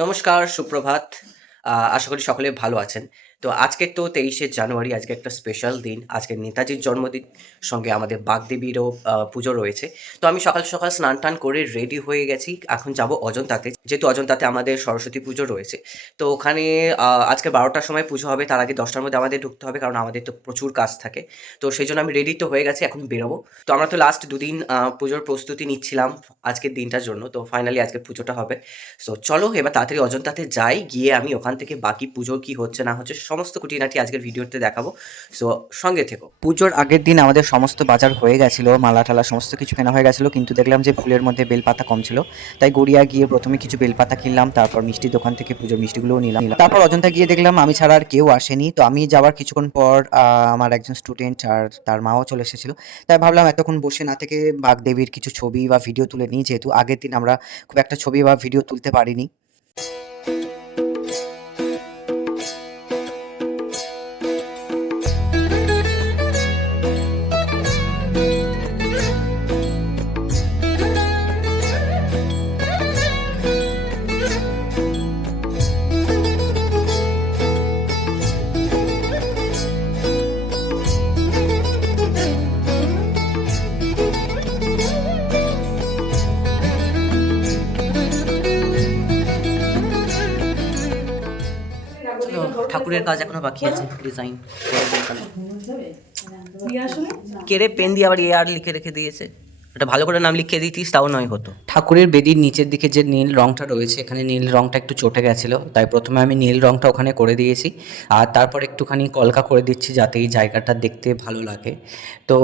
নমস্কার, সুপ্রভাত। আশা করি সকলে ভালো আছেন। তো আজকে তো ২৩শে জানুয়ারি, আজকে একটা স্পেশাল দিন। আজকে নেতাজির জন্মদিন, সঙ্গে আমাদের বাগদেবীরও পুজো রয়েছে। তো আমি সকাল, সকাল স্নান-টান করে রেডি হয়ে গেছি। এখন যাবো অজন্তাতে। যেহেতু অজন্তাতে আমাদের সরস্বতী পুজো রয়েছে। তো ওখানে আজকে ১২ঃ০০ র সময় পুজো হবে। তার আগে ১০ঃ০০ র মধ্যে আমাদের ঢুকতে হবে, কারণ আমাদের তো প্রচুর কাজ থাকে। তো সেইজন্য আমি রেডি তো হয়ে গেছি, এখন বেরোবো। তো আমরা তো লাস্ট ২ দিন পুজোর প্রস্তুতি নিচ্ছিলাম আজকের দিনটার জন্য। তো ফাইনালি আজকে পুজোটা হবে। সো চলো এবার তাড়াতাড়ি অজন্তাতে যাই, গিয়ে আমি ওখান থেকে বাকি পুজো কি হচ্ছে না হচ্ছে সমস্ত খুঁটিনাটি আজকের ভিডিওতে দেখাবো। সো সঙ্গে থেকো। পুজোর আগের দিন আমাদের সমস্ত বাজার হয়ে গেছিল, মালা টালা সমস্ত কিছু কেনা হয়ে গেছিলো, কিন্তু দেখলাম যে ফুলের মধ্যে বেলপাতা কম ছিল। তাই গড়িয়া গিয়ে প্রথমে কিছু বেলপাতা কিনলাম, তারপর মিষ্টির দোকান থেকে পুজোর মিষ্টিগুলোও নিলাম। তারপর অজন্তা গিয়ে দেখলাম আমি ছাড়া আর কেউ আসেনি। তো আমি যাওয়ার কিছুক্ষণ পর আমার একজন স্টুডেন্ট আর তার মাও চলে এসেছিল। তাই ভাবলাম এতক্ষণ বসে না থেকে বাগদেবীর কিছু ছবি বা ভিডিও তুলে নিই, যেহেতু আগের দিন আমরা খুব একটা ছবি বা ভিডিও তুলতে পারিনি। ঠাকুরের কাজ এখনো বাকি আছে, ডিজাইন কেড়ে পেন দিয়ে আবার আর লিখে রেখে দিয়েছে। এটা ভালো করে নাম লিখে দিতিস তাও নয় হতো। ঠাকুরের বেদির নিচের দিকে যে নীল রংটা রয়েছে, এখানে নীল রংটা একটু চটে গেছিলো, তাই প্রথমে আমি নীল রংটা ওখানে করে দিয়েছি, আর তারপর একটুখানি কলকা করে দিচ্ছি যাতে এই জায়গাটা দেখতে ভালো লাগে। তো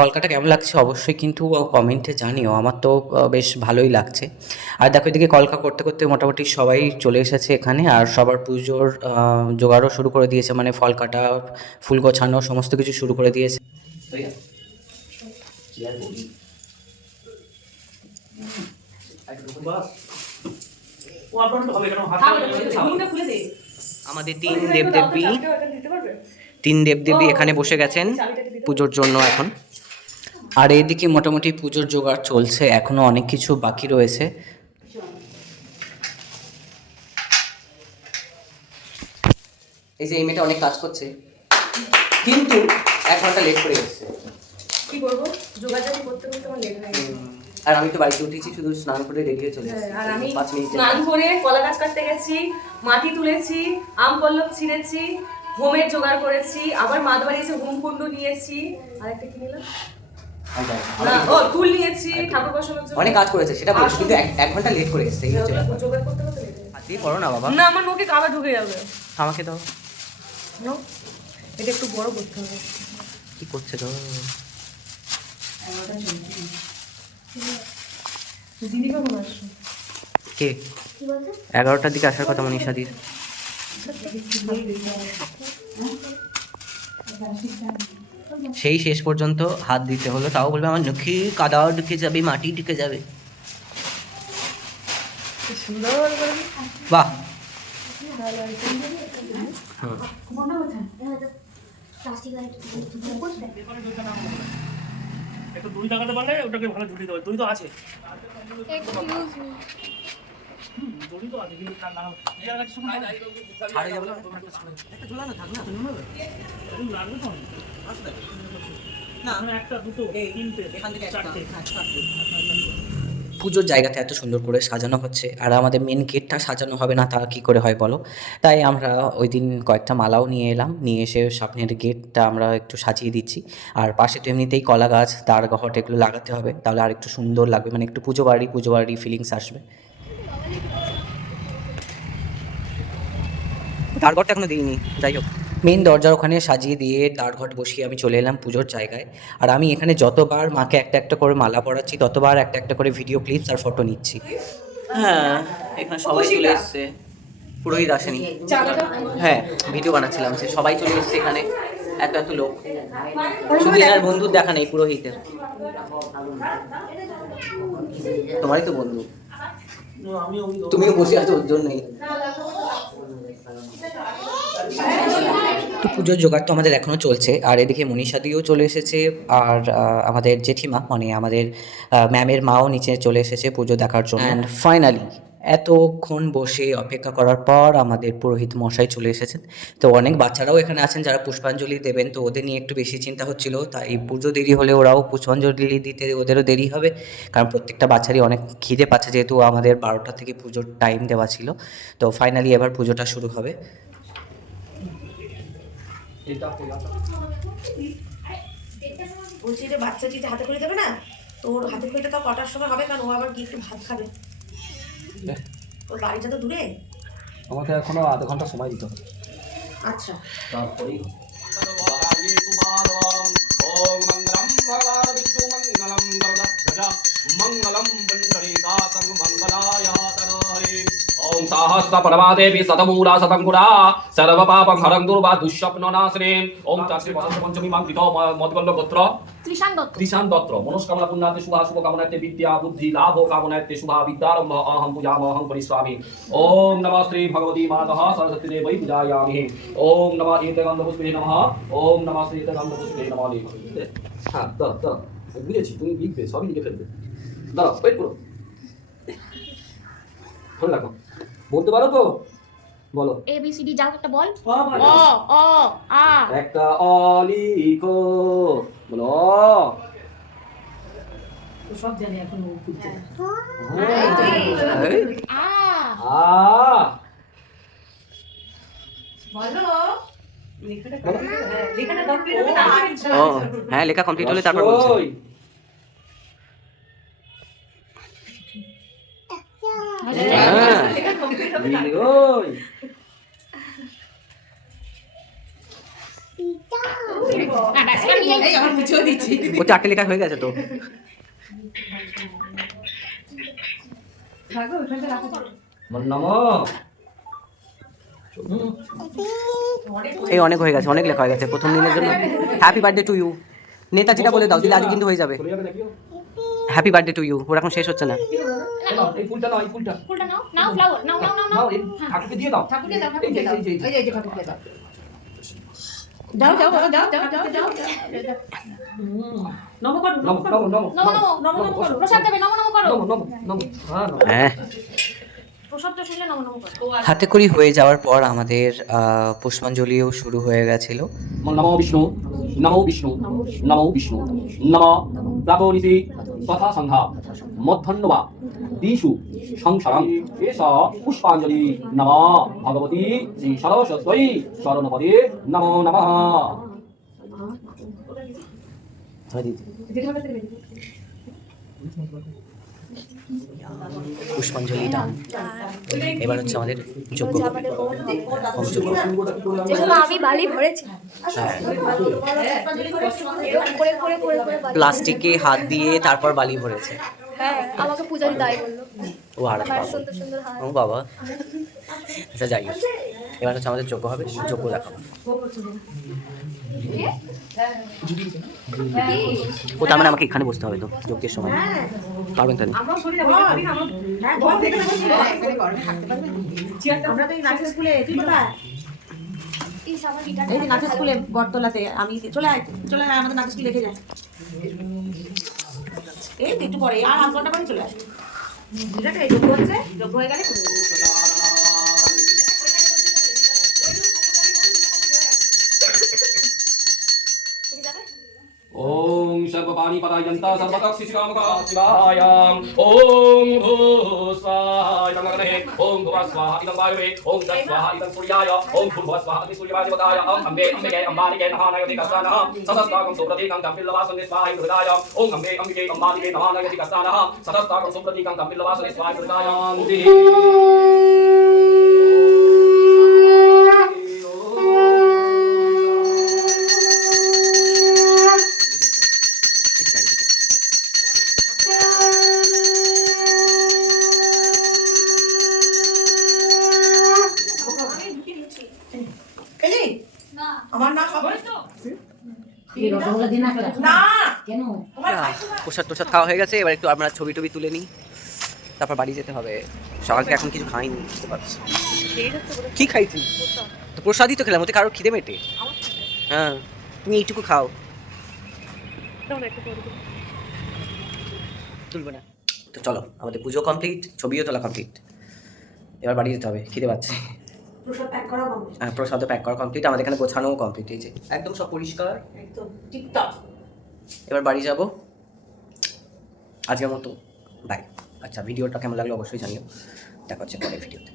কলকাটা কেমন লাগছে অবশ্যই কিন্তু কমেন্টে জানিও, আমার তো বেশ ভালোই লাগছে। আর দেখো এদিকে কলকা করতে করতে মোটামুটি সবাই চলে এসেছে এখানে, আর সবার পুজোর জোগাড়ও শুরু করে দিয়েছে, মানে ফল কাটা, ফুল গোছানো সমস্ত কিছু শুরু করে দিয়েছে। আমাদের তিন দেবদেবী এখানে বসে গেছেন পুজোর জন্য এখন। আর এইদিকে মোটামুটি পুজোর জোগাড় চলছে, এখনো অনেক কিছু বাকি রয়েছে। এই যে এই মেয়েটা অনেক কাজ করছে, কিন্তু 1 ঘন্টা লেট করে এসেছে। কি করবো, যোগাযোগ করতে করতে আমার লেট হয়ে গেছে। আর আমি তো বাড়িতে উঠেছি, শুধু স্নান করে রেডি হয়ে চলে এসেছি। আর আমি 5 মিনিট স্নান করে কলা গাছ কাটতে গেছি, মাটি তুলেছি, আম পল্লব ছিঁড়েছি, হোমের জোগাড় করেছি, আবার মা বাড়ি এসে হোম কুণ্ড নিয়েছি, আর একটা কি নিলাম না ও ফুল নিয়েছি ঠাকুর বসানোর জন্য। অনেক কাজ করেছে সেটা বলছি, কিন্তু 1 ঘন্টা লেট করে এসেছে। এই হচ্ছে জোগাড় করতে করতে লেট হয়ে আজকে করো না বাবা। না আমার নোকে আবার ঢুকে যাবে। আমাকে দাও। নো, এটা একটু বড় করতে হবে। কি করছে তো? দিদি কখন আসছো? কে 11টার দিকে আসার কথা মনীষাদির। সেই শেষ পর্যন্ত হাত দিতে হলো, তাও বলবে আমার নখে কাদা ঢুকে যাবে, মাটি ঢুকে যাবে। বাহ, একটু দই লাগাতে পারলে ওটাকে ভালো ঝুলিয়ে দেবে। দই তো আছে, দই তো আছে, কিন্তু তার লাগানো ছাড়ে যাবে না, একটা ঝোলানো থাক না, লাগবে তো না, একটা দুটো তিনটে এখান থেকে চারটে। পুজোর জায়গাটা এত সুন্দর করে সাজানো হচ্ছে, আর আমাদের মেন গেটটা সাজানো হবে না তা কি করে হয় বলো। তাই আমরা ওই দিন কয়েকটা মালাও নিয়ে এলাম, নিয়ে এসে সামনের গেটটা আমরা একটু সাজিয়ে দিচ্ছি। আর পাশে তো এমনিতেই কলা গাছ, তার গহট এগুলো লাগাতে হবে, তাহলে আর একটু সুন্দর লাগবে, মানে একটু পুজো বাড়ি ফিলিংস আসবে। তারঘরটা এখনো দিইনি, যাই হোক মেন দরজার ওখানে সাজিয়ে দিয়ে তারঘট বসিয়ে আমি চলে এলাম পুজোর জায়গায়। আর আমি এখানে যতবার মাকে একটা একটা করে মালা পরাচ্ছি, ততবার একটা একটা করে ভিডিও ক্লিপস আর ফটো নিচ্ছি। হ্যাঁ, এখানে সবাই চলে এসছে, পুরোহিত আসেনি। হ্যাঁ, ভিডিও বানাচ্ছিলাম, সে সবাই চলে এসছে এখানে, এত এত লোক। শুধু এনার বন্ধুর দেখা নেই, পুরোহিতের। তোমারই তো বন্ধু, তুমিও বসে আছো ওর জন্যই। তো পুজোর জোগাড় তো আমাদের এখনও চলছে, আর এদিকে মনীষাদিও চলে এসেছে, আর আমাদের জেঠিমা মানে আমাদের ম্যামের মাও নিচে চলে এসেছে পুজো দেখার জন্য। অ্যান্ড ফাইনালি এতক্ষণ বসে অপেক্ষা করার পর আমাদের পুরোহিত মশাই চলে এসেছেন। তো অনেক বাচ্চারাও এখানে আছেন যারা পুষ্পাঞ্জলি দেবেন, তো ওদের নিয়ে একটু বেশি চিন্তা হচ্ছিল। তাই পুজো দেরি হলে ওরাও পুষ্পাঞ্জলি দিতে ওদেরও দেরি হবে, কারণ প্রত্যেকটা বাচ্চারই অনেক খিদে পাচ্ছে, যেহেতু আমাদের 12টা থেকে পুজোর টাইম দেওয়া ছিল। তো ফাইনালি এবার পুজোটা শুরু হবে। বলছি যে বাচ্চা কি হাতে করে দেবে না, তো ওর হাতে খড়িটা তো কটার সময় হবে, কারণ ও আবার কি একটু ভাত খাবে। ওর বাড়িটা তো দূরে। আমাকে এখনো আধা ঘন্টা সময় দিতে হবে। আচ্ছা, তারপরেই ओम सहस्र परमादेवी शतमूला शतंकुरा सर्व पापं हरं दुर्वा दुष्स्वप्न नाशने ओम चाक्षी बसंत पंचमी मांगितो मधुकल्ल गोत्र त्रिशान दत्त मनोस्कामना पुण्याते शुभ शुभ कामनाते विद्या बुद्धि लाभ कामनाते शुभ विद्यारंभ अहं पूजामि अहं परिस्वामि ओम नमः श्री भगवती मातः सरस्वती देवै पूजयामि ओम नमः एतगन्धपुष्पे नमः ओम नमः श्री एतगन्धपुष्पे नमः। हाँ दादा বুঝেছি, তুমি লিখবে, সবই লিখে ফেলবে। দাঁড়াও, ওয়েট করো, ফোন রাখো। বলতে পারো তো? বলো। এ বি সি ডি যাও একটা বল। বলো। অ আ একটা অ লিখো, বলো অ। সব জানি এখন ও খুঁজছে। আ আ বলো। লেখাটা কমপ্লিট হবে ও হ্যাঁ, লেখা কমপ্লিট হলে তারপর বলছি। রসই। হ্যাঁ, লেখা কমপ্লিট হবে দীর্ঘই। না ব্যাস এটা নিয়ে এই আমার মুছেও দিচ্ছি। ও 4টে লেখা হয়ে গেছে তো। থাকো ওখানটা রাখো। আমার নাম এই অনেক হয়ে গেছে, অনেক লেখা হয়ে গেছে প্রথম দিনের জন্য। হ্যাপি বার্থডে টু ইউ নেতাজিটা বলে দাও, দিলে আজ কিন্তু হয়ে যাবে। চলে যাবে নাকি? হ্যাপি বার্থডে টু ইউ, ওর এখন শেষ হচ্ছে না। এই ফুলটা নাও, এই ফুলটা ফুলটা নাও নাও ফ্লাওয়ার নাও নাও নাও নাও, এই ঠাকুরকে দিয়ে দাও। ঠাকুরকে দাও, এই যে, ঠাকুরকে দাও। এই যে, এই যে। এই যে ঠাকুরকে দাও। যাও যাও যাও যাও যাও যাও যাও। নম করো, নম নম নম নমো নমো করো প্রসাদ দেবে নমো নমো করো নম নম নম। হ্যাঁ নম। হ্যাঁ, প্রসাদ তো শুনলে নমো নমো করো। হাতে করি হয়ে যাওয়ার পর আমাদের পুষ্পাঞ্জলিও শুরু হয়ে গেছিল। নমো বিষ্ণু নমো বিষ্ণু নমো বিষ্ণু নমো প্রাতোনিতি তথা সন্ধ্যা মধ্যাহ্নবা দিশু সংসারম এষ পুষ্পাঞ্জলি নমো ভগবতী শ্রী সরস্বতী শরণপদে নমো নমঃ। পুষ্পাঞ্জলি দান, এবার হচ্ছে আমাদের যজ্ঞ হবে। হোমযজ্ঞ। যেগুলো আমি বালি ভরেছি হ্যাঁ, এরকম করে করে করে করে বালি। প্লাস্টিকে হাত দিয়ে তারপর বালি ভরেছে। হ্যাঁ আমাকে পূজারি তাই বললো। ও আর আমার সুন্দর সুন্দর হাত। ও বাবা, আচ্ছা যাই হোক, এবার হচ্ছে আমাদের যজ্ঞ হবে, যজ্ঞ দেখাবো। ও তার মানে আমাকে এখানে বসতে হবে তো যজ্ঞের সময়, পারবেন তাহলে? আমরা সরে যাবো, আমি আমরা হ্যাঁ ঘর থেকে এখানে গরমে থাকতে পারবে। আমরা তো এই নাচের স্কুলে, তুই কোথায়? ইস আমার গিটার এই যে নাচের স্কুলে বটতলাতে, আমি চলে আয় আমাদের নাচের স্কুলে রেখে যায়। এই তো একটু পরে আর আধ ঘন্টা পরে চলে আসবে। ঠিক আছে, এই যোগ্য হচ্ছে, যোগ্য হয়ে গেলে ओम सर्वपाणि पदायन्ता सर्वकक्षिकामका शिवाय ओम भूस्वाहाय नमः ओम भुवस्वाहा इदं वायुवे ओम तत्स्वाहा इदं सूर्याय ओम भूर्भुवस्वाहा इदं सूर्यवाय देवताय अम्बे अम्बिके अम्बालिके नमः नयति कस्तानः सतस्ताकं सुप्रतीकं तम्बिल्लवासने स्वाहा हृदयाय ओम अम्बे अम्बिके अम्बालिके नमः नयति कस्तानः सतस्ताकं सुप्रतीकं तम्बिल्लवासने स्वाहा हृदयाय। আমার না সব না কেন প্রসাদ টোসাদ খাওয়া হয়ে গেছে, এবার একটু আমরা ছবি টবি তুলে নিই, তারপর বাড়ি যেতে হবে। সকালকে এখন কিছু খাইনি, বুঝতে পারছি। কি খাইছি? তো প্রসাদই তো খেলাম, ওতে কারোর খিদে মেটে। হ্যাঁ, তুমি এইটুকু খাও, তুলবো না। তো চলো, আমাদের পুজো কমপ্লিট, ছবিও তোলা কমপ্লিট, এবার বাড়ি যেতে হবে, খিদে পাচ্ছে। প্রসাদ প্যাক করা কমপ্লিট। হ্যাঁ, প্রসাদ প্যাক করা কমপ্লিট, আমাদের এখানে গোছানোও কমপ্লিট হয়েছে, একদম সব পরিষ্কার। একদম টিপটপ। এবার বাড়ি যাব আজকের মতো, বাই। আচ্ছা, ভিডিওটা কেমন লাগলো অবশ্যই জানিও, দেখা হচ্ছে পরের ভিডিওতে।